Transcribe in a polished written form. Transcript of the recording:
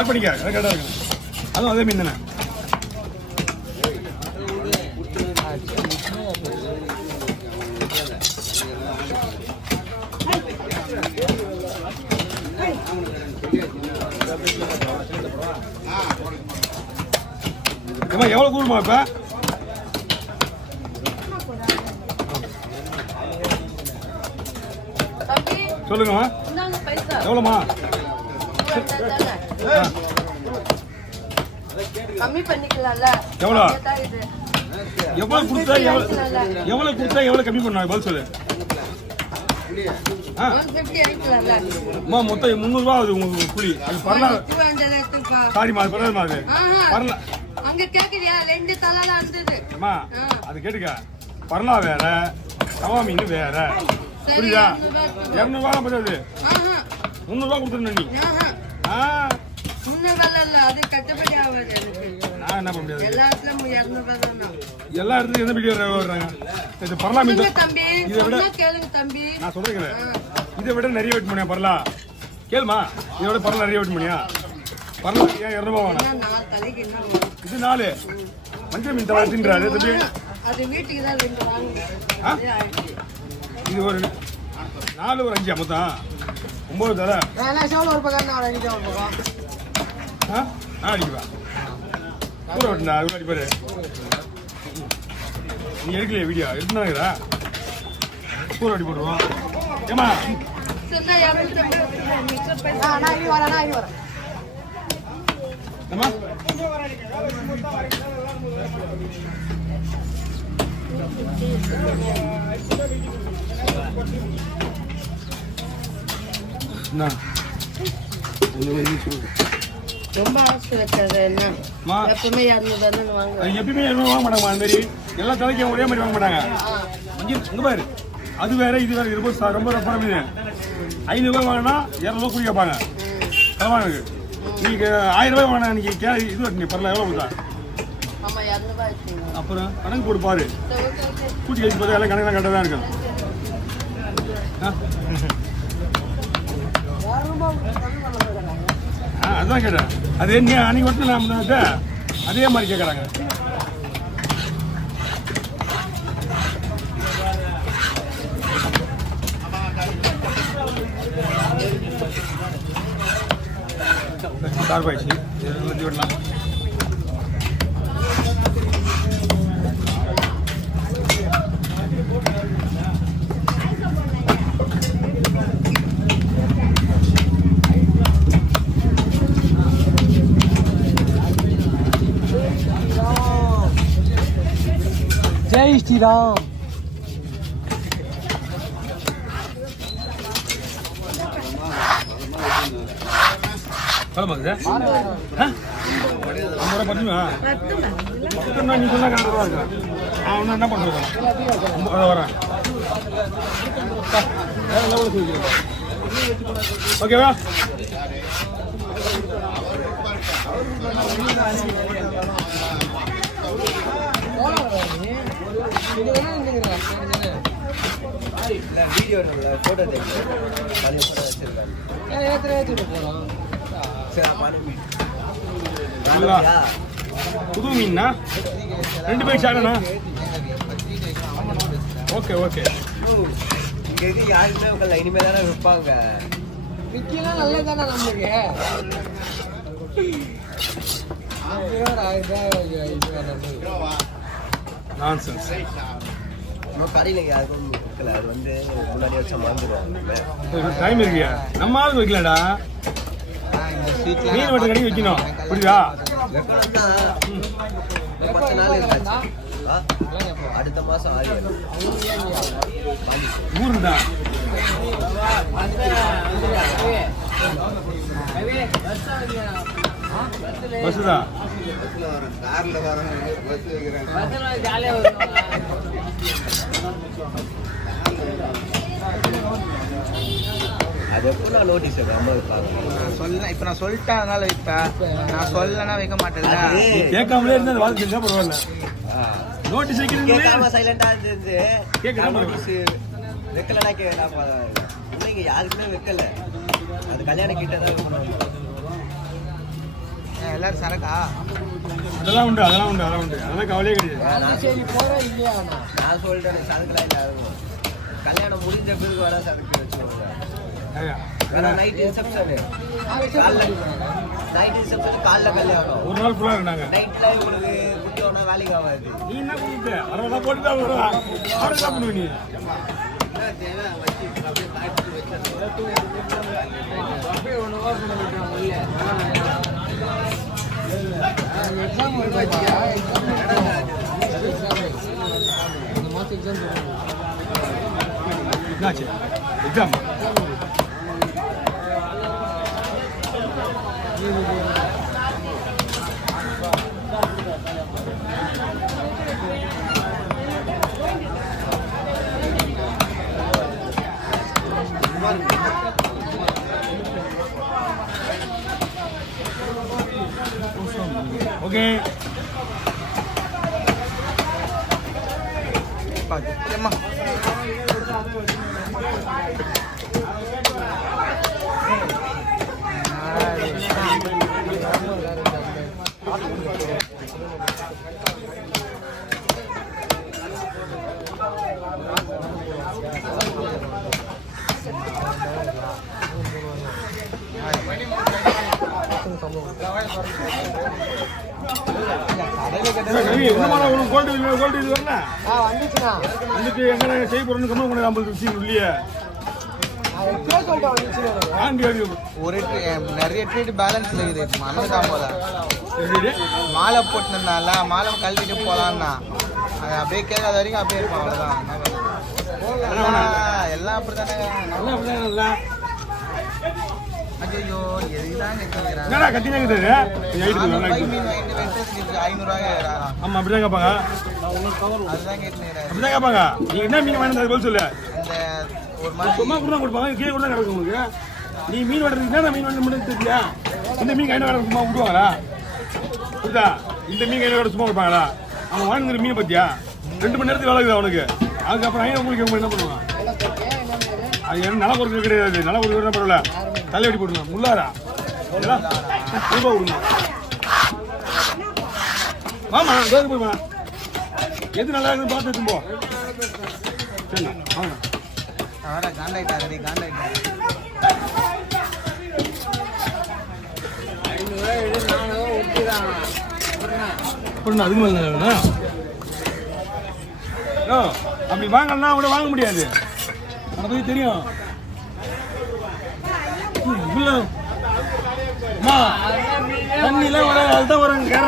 Cut பண்ணிக்க கரெக்டாக இருக்கும். அதுவும் அதே மீன் தானே. எவ்வளோ கூடுமா இப்போ? சொல்லுங்கம்மா. எவ்வளோமா? கம்மி பண்ணிக்கலாம்ல. எவ்வளோ எவ்வளோ கொடுத்தா எவ்வளோ கொடுத்தா எவ்வளோ கம்மி பண்ணுவாங்க? பதில் சொல்லு. அம்மா மொத்தம் 300 ரூபா ஆகுது உங்களுக்கு கூலி. அது பரவாயில்ல. சாரிம்மா, அது பரவாயில்லமா? அது பரல அங்க கேக்குறியா? 2 தலால இருந்தது. அம்மா அது கேட்டுக்க. பரலா வேற, தவா மீன் வேற. புரியுதா? 200 ரூபா பத்தாது. 300 ரூபா கொடுத்துருந்தேன் நீ. அது கட்டப்படி ஆகாது. நான் என்ன பண்ண முடியாது. எல்லா இடத்துலயும் 200 ரூபா தான். எல்லா இடத்துலயும் எந்த மீடியா வர்றாங்க? இது பரலா மீன் தம்பி. இதை விட கேளுங்க தம்பி. நான் சொல்றேன், இதை விட நிறைய வெயிட் பண்ணியா பரலா? கேளுமா, இதை விட பரலா நிறைய வெயிட் பண்ணியா? பரலா ஏன் 200 ரூபா வேணும்? இது 4 மஞ்சள் மீன் தலை தின்றாரு தம்பி. அது வீட்டுக்கு தான் 2 வாங்க. இது ஒரு 4 ஒரு 5 மொத்தம் 9 தலை. ஒரு பக்கம் ஒரு பக்கம் அடிப்பா கூட விட்டுண்டா. அது அடிப்பாரு. நீ எடுக்கலையே வீடியோ? எடுத்துனாங்கடா. கூட அடி போட்டுருவோம். ஏமா ரொம்ப ஆசை வச்சது என்ன? எப்பவுமே 200 வாங்க. எப்பயுமே 200 வாங்க மாட்டாங்க. அந்த மாதிரி எல்லா தலைக்கும் ஒரே மாதிரி வாங்க மாட்டாங்க. இங்க பாரு, அது வேற இது வேற. ரொம்ப ரொம்ப ரொம்ப மீன் 500 ரூபாய் வாங்கினா 200 ரூபாய் கூலி கேட்பாங்க. தலைவானுக்கு நீங்க 1000 ரூபாய் வாங்கினா நீங்க இது வரீங்க பரல எவ்வளோ கொடுத்தா? அப்புறம் கணக்கு போட்டு பாரு. கூட்டி கழிச்சு பார்த்தா எல்லாம் கணக்கு கரெக்டாக தான் இருக்கும். அதுதான் கேட்டேன். அது நீ அன்னைக்கு மட்டும் நான் அதே மாதிரி கேட்குறாங்க. சார்பாயிடுச்சு விடலாம். ஜெய் ஸ்ரீராம். நீ சொன்னா கரெக்டாக இருக்கா? அவன் என்ன பண்ணுறான்? வரேன். ஓகேவா? புது மீன்னா 2 பேர் ஷாடனா? Okay okay. யாருமே இனிமே தானே விற்பாங்க. விற்கலாம் நல்லதானே நம்மளுக்கு. நான்சென்ஸ். கடையில் யாருக்கும் விற்கல. அது வந்து முன்னாடி வச்சா மறந்துடுவாங்க. டைம் இருக்கியா? நம்ம ஆளுக்கு வைக்கலடா. மீன் வட்ட கடைக்கு வைக்கணும். புரியுதா? 10 நாள் இருக்காச்சு. அடுத்த மாசம் 6 ஊரு தான். பஸ் தான். கார்ல வரேன், பஸ் வைக்கிறேன். ஜாலியா வருவாங்க. அது எப்போ நோட்டீஸ் இப்போ நான் சொல்லிட்டேன். அதனால நான் சொல்லனா வைக்க மாட்டேன். கேட்காமலே இருந்து அந்த வாழ்க்கை இருந்தா பரவாயில்ல. நோட்டீஸ் வைக்கிறீங்க சைலண்டா இருந்து கேட்க நோட்டீஸ் வைக்கலனா நீங்க யாருக்குமே வைக்கல. அது கல்யாணம் கிட்ட தான் எல்லாரும் சரக்கா அதெல்லாம் உண்டு அதெல்லாம் கவலையே கிடையாது. சரி போறா இல்லையா நான் சொல்லிட்டேன் சரக்குலாம் இல்லை கல்யாணம் முடிஞ்ச பிறகு வேணா சரக்கு வச்சுக்கோங்க. நைட் ரிசப்ஷனு காலைல கல்யாணம் ஒரு நாள் ஃபுல்லாக இருந்தாங்க. நைட்ல உங்களுக்கு குட்டி ஒன்றா வேலைக்கு ஆகாது. நீ என்ன கொடுத்த அதெல்லாம் போட்டு தான் வரும் ஆர்டர் தான் பண்ணுவ நீ. என்னாச்சு எக்ஸாம் ஓகே ஏம்மா கோல்டு இது வரல வந்துச்சுண்ணா வந்துட்டு எங்க செய்ய போறோம்னு கம்மி பண்ண 50 விஷயம் இல்லையே. ஒரு நிறைய ட்ரீட் பேலன்ஸ் இருக்குது மறந்துட்டான் போல. மாலை போட்டுனால மாலை கழட்டிட்டு போலான்னா அது அப்படியே கேட்காத வரைக்கும் அப்படியே இருக்கும். அவ்வளோதான் எல்லாம் அப்படித்தானே. ஐயோ எதுதான் ஆமா அப்படிதான் கேட்பாங்க. அதுதான் கேட்டுக்கிறாரு. அப்படிதான் கேட்பாங்க. நீ என்ன மீன் வாங்கி பதில் சொல்லு. ஒரு மாதிரி சும்மா கூட கொடுப்பாங்க கீழே கூட கிடக்கும் உங்களுக்கு. நீ மீன் வெட்டுறதுக்கு என்ன மீன் வெட்ட முடியும் தெரியல. இந்த மீன் கையில வேற சும்மா விடுவாங்களா? புரியுதா? இந்த மீன் கையில வேற சும்மா கொடுப்பாங்களா? அவன் வாங்கிக்கிற மீனை பத்தியா 2 மணி நேரத்துக்கு வேலை அவனுக்கு. அதுக்கப்புறம் உங்களுக்கு என்ன பண்ணுவான்? அது என்ன நல்ல பொருட்கள் கிடையாது. நல்ல பொருட்கள் பரவாயில்ல தலை வெட்டி போடுங்க முள்ளாரா கொடுங்க. ஆமா போய்மா எது நல்லா இருக்குன்னு பார்த்து எடுத்துப்போ. சரிண்ணா வாங்க. காண்டாயிட்டாங்க அதுக்கு மேலே அப்படி வாங்கலாம் கூட வாங்க முடியாது. அதை பற்றி தெரியும். தண்ணிலாம் வராது அதுதான் வருங்க.